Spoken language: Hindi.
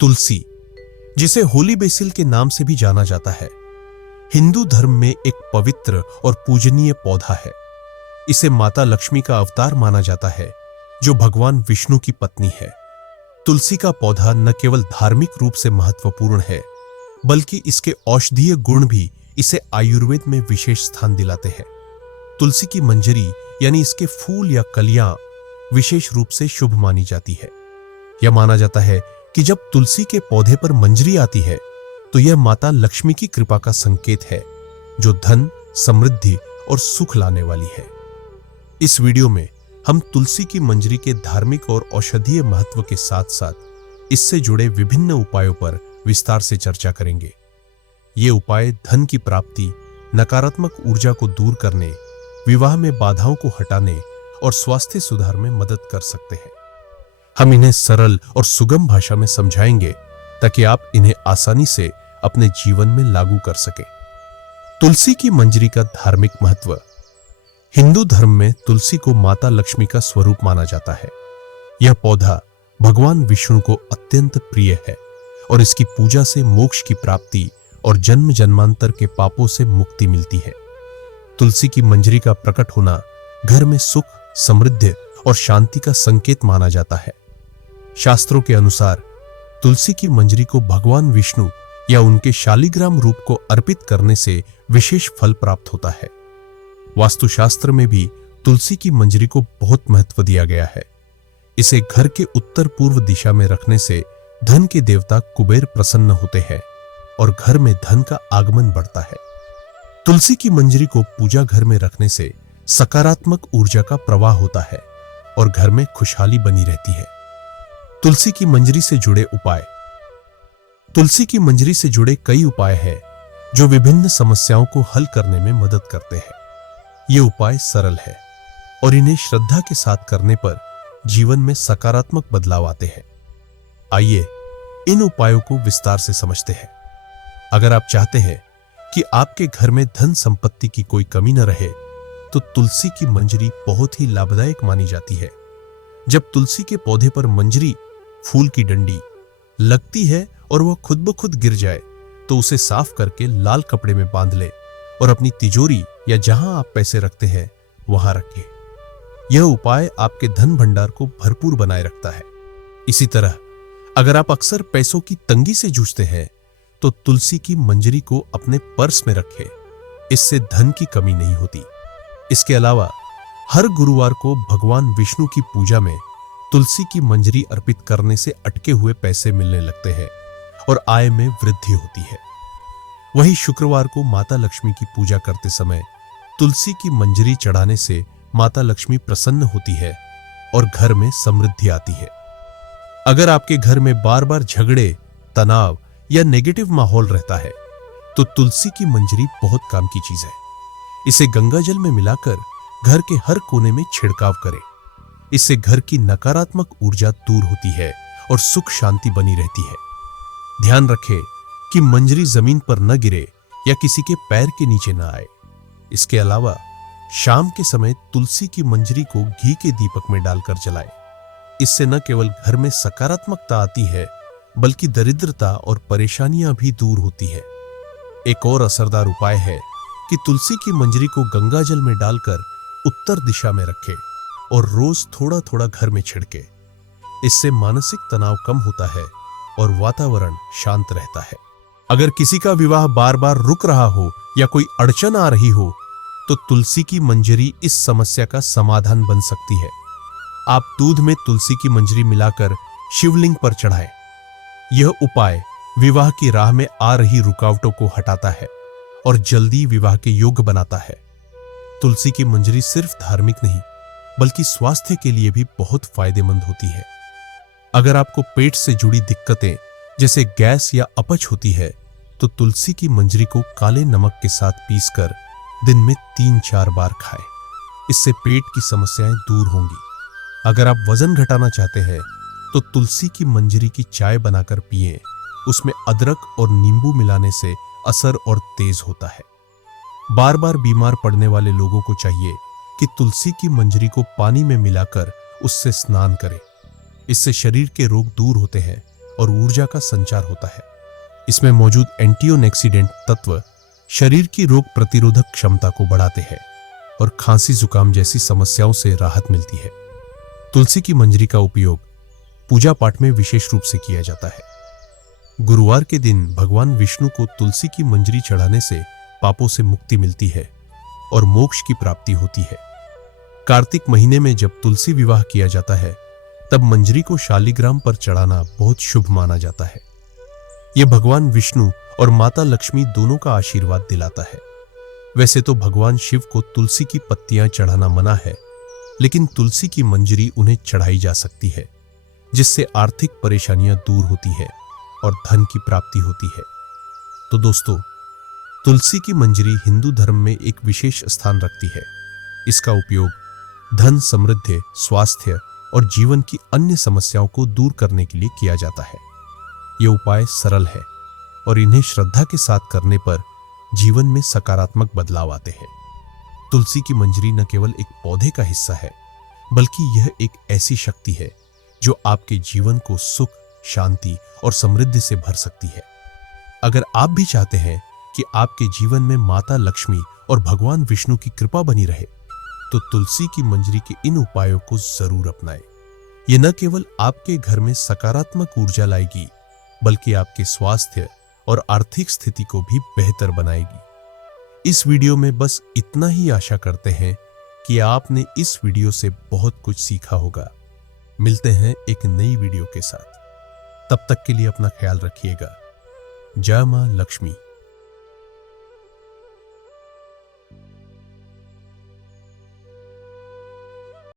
तुलसी, जिसे होली बेसिल के नाम से भी जाना जाता है, हिंदू धर्म में एक पवित्र और पूजनीय पौधा है। इसे माता लक्ष्मी का अवतार माना जाता है, जो भगवान विष्णु की पत्नी है। तुलसी का पौधा न केवल धार्मिक रूप से महत्वपूर्ण है, बल्कि इसके औषधीय गुण भी इसे आयुर्वेद में विशेष स्थान दिलाते हैं। तुलसी की मंजरी यानी इसके फूल या कलियां विशेष रूप से शुभ मानी जाती है। यह माना जाता है कि जब तुलसी के पौधे पर मंजरी आती है तो यह माता लक्ष्मी की कृपा का संकेत है, जो धन, समृद्धि और सुख लाने वाली है। इस वीडियो में हम तुलसी की मंजरी के धार्मिक और औषधीय महत्व के साथ साथ इससे जुड़े विभिन्न उपायों पर विस्तार से चर्चा करेंगे। ये उपाय धन की प्राप्ति, नकारात्मक ऊर्जा को दूर करने, विवाह में बाधाओं को हटाने और स्वास्थ्य सुधार में मदद कर सकते हैं। हम इन्हें सरल और सुगम भाषा में समझाएंगे ताकि आप इन्हें आसानी से अपने जीवन में लागू कर सकें। तुलसी की मंजरी का धार्मिक महत्व। हिंदू धर्म में तुलसी को माता लक्ष्मी का स्वरूप माना जाता है। यह पौधा भगवान विष्णु को अत्यंत प्रिय है और इसकी पूजा से मोक्ष की प्राप्ति और जन्म जन्मांतर के पापों से मुक्ति मिलती है। तुलसी की मंजरी का प्रकट होना घर में सुख, समृद्धि और शांति का संकेत माना जाता है। शास्त्रों के अनुसार तुलसी की मंजरी को भगवान विष्णु या उनके शालिग्राम रूप को अर्पित करने से विशेष फल प्राप्त होता है। वास्तुशास्त्र में भी तुलसी की मंजरी को बहुत महत्व दिया गया है। इसे घर के उत्तर पूर्व दिशा में रखने से धन के देवता कुबेर प्रसन्न होते हैं और घर में धन का आगमन बढ़ता है। तुलसी की मंजरी को पूजा घर में रखने से सकारात्मक ऊर्जा का प्रवाह होता है और घर में खुशहाली बनी रहती है। तुलसी की मंजरी से जुड़े उपाय। तुलसी की मंजरी से जुड़े कई उपाय हैं जो विभिन्न समस्याओं को हल करने में मदद करते हैं। ये उपाय सरल है और इन्हें श्रद्धा के साथ करने पर जीवन में सकारात्मक बदलाव आते हैं। आइए इन उपायों को विस्तार से समझते हैं। अगर आप चाहते हैं कि आपके घर में धन संपत्ति की कोई कमी न रहे, तो तुलसी की मंजरी बहुत ही लाभदायक मानी जाती है। जब तुलसी के पौधे पर मंजरी, फूल की डंडी लगती है और वह खुद ब खुद गिर जाए, तो उसे साफ करके लाल कपड़े में बांध ले और अपनी तिजोरी या जहां आप पैसे रखते हैं वहां रखें। यह उपाय आपके धन भंडार को भरपूर बनाए रखता है। इसी तरह अगर आप अक्सर पैसों की तंगी से जूझते हैं, तो तुलसी की मंजरी को अपने पर्स में रखें। इससे धन की कमी नहीं होती। इसके अलावा हर गुरुवार को भगवान विष्णु की पूजा में तुलसी की मंजरी अर्पित करने से अटके हुए पैसे मिलने लगते हैं और आय में वृद्धि होती है। वहीं शुक्रवार को माता लक्ष्मी की पूजा करते समय तुलसी की मंजरी चढ़ाने से माता लक्ष्मी प्रसन्न होती है और घर में समृद्धि आती है। अगर आपके घर में बार बार झगड़े, तनाव या नेगेटिव माहौल रहता है, तो तुलसी की मंजरी बहुत काम की चीज है। इसे गंगा जल में मिलाकर घर के हर कोने में छिड़काव करें। इससे घर की नकारात्मक ऊर्जा दूर होती है और सुख शांति बनी रहती है। ध्यान रखें कि मंजरी जमीन पर न गिरे या किसी के पैर के नीचे न आए। इसके अलावा शाम के समय तुलसी की मंजरी को घी के दीपक में डालकर जलाएं। इससे न केवल घर में सकारात्मकता आती है, बल्कि दरिद्रता और परेशानियां भी दूर होती है। एक और असरदार उपाय है कि तुलसी की मंजरी को गंगा जल में डालकर उत्तर दिशा में रखें और रोज थोड़ा थोड़ा घर में छिड़के। इससे मानसिक तनाव कम होता है और वातावरण शांत रहता है। अगर किसी का विवाह बार बार रुक रहा हो या कोई अड़चन आ रही हो, तो तुलसी की मंजरी इस समस्या का समाधान बन सकती है। आप दूध में तुलसी की मंजरी मिलाकर शिवलिंग पर चढ़ाएं। यह उपाय विवाह की राह में आ रही रुकावटों को हटाता है और जल्दी विवाह के योग्य बनाता है। तुलसी की मंजरी सिर्फ धार्मिक नहीं, बल्कि स्वास्थ्य के लिए भी बहुत फायदेमंद होती है। अगर आपको पेट से जुड़ी दिक्कतें जैसे गैस या अपच होती है, तो तुलसी की मंजरी को काले नमक के साथ पीसकर दिन में 3-4 बार खाएं। इससे पेट की समस्याएं दूर होंगी। अगर आप वजन घटाना चाहते हैं, तो तुलसी की मंजरी की चाय बनाकर पिएं। उसमें अदरक और नींबू मिलाने से असर और तेज होता है। बार बार बीमार पड़ने वाले लोगों को चाहिए कि तुलसी की मंजरी को पानी में मिलाकर उससे स्नान करें। इससे शरीर के रोग दूर होते हैं और ऊर्जा का संचार होता है। इसमें मौजूद एंटीऑक्सीडेंट तत्व शरीर की रोग प्रतिरोधक क्षमता को बढ़ाते हैं और खांसी जुकाम जैसी समस्याओं से राहत मिलती है। तुलसी की मंजरी का उपयोग पूजा पाठ में विशेष रूप से किया जाता है। गुरुवार के दिन भगवान विष्णु को तुलसी की मंजरी चढ़ाने से पापों से मुक्ति मिलती है और मोक्ष की प्राप्ति होती है। कार्तिक महीने में जब तुलसी विवाह किया जाता है तब मंजरी को शालिग्राम पर चढ़ाना बहुत शुभ माना जाता है। यह भगवान विष्णु और माता लक्ष्मी दोनों का आशीर्वाद दिलाता है। वैसे तो भगवान शिव को तुलसी की पत्तियां चढ़ाना मना है, लेकिन तुलसी की मंजरी उन्हें चढ़ाई जा सकती है, जिससे आर्थिक परेशानियां दूर होती है और धन की प्राप्ति होती है। तो दोस्तों, तुलसी की मंजरी हिंदू धर्म में एक विशेष स्थान रखती है। इसका उपयोग धन, समृद्धि, स्वास्थ्य और जीवन की अन्य समस्याओं को दूर करने के लिए किया जाता है। यह उपाय सरल है और इन्हें श्रद्धा के साथ करने पर जीवन में सकारात्मक बदलाव आते हैं। तुलसी की मंजरी न केवल एक पौधे का हिस्सा है, बल्कि यह एक ऐसी शक्ति है जो आपके जीवन को सुख, शांति और समृद्धि से भर सकती है। अगर आप भी चाहते हैं कि आपके जीवन में माता लक्ष्मी और भगवान विष्णु की कृपा बनी रहे, तो तुलसी की मंजरी के इन उपायों को जरूर अपनाएं। ये न केवल आपके घर में सकारात्मक ऊर्जा लाएगी, बल्कि आपके स्वास्थ्य और आर्थिक स्थिति को भी बेहतर बनाएगी। इस वीडियो में बस इतना ही आशा करते हैं कि आपने इस वीडियो से बहुत कुछ सीखा होगा। मिलते हैं एक नई वीडियो के साथ। तब तक के लिए अपना ख्याल रखिएगा। जय मां लक्ष्मी।